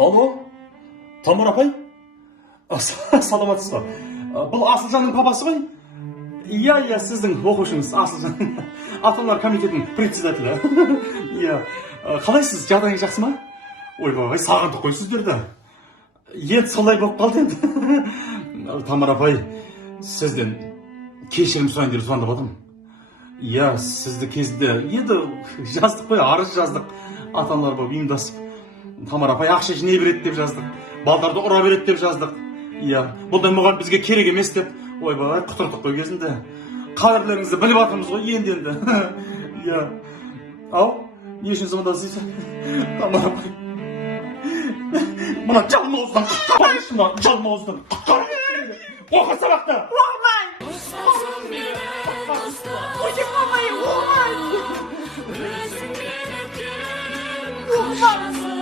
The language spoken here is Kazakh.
Alo, Tamar апай? Саламатсыз ба? Бұл Асылжанның папасы ғой? Иә, сіздің оқушыңыз Асылжан. Ата-аналар комитетінің председателі. Иә. Қалайсыз? Жағдайыңыз жақсы ма? Ойбай, сағындық қой сіздерді. Енді солай болып қалды енді. Тамар апай, сізден кешірім сұрайын деп звондап отырмын. Иә, сізді кезінде енді жаздық қой, арыз жаздық. Ата-аналар болып ұйымдасып. Тамар апай ақша жинай береді деп жаздық. Балдарды ұра береді деп жаздық. Иә, бұндай мұғалім бізге керек емес деп. Ойбай, құтырдық қой кезінде. Қадірлеріңізді біліп жатырмыз ғой енді. Иә. Ау, не үшін звондасыз? Тамар апай. Мына жалмауыздан құтқарыңызшы ма? Жалмауыздан құтқарыңызшы. Оқы сабақты. Оқымай. Оқымай. Оқымай.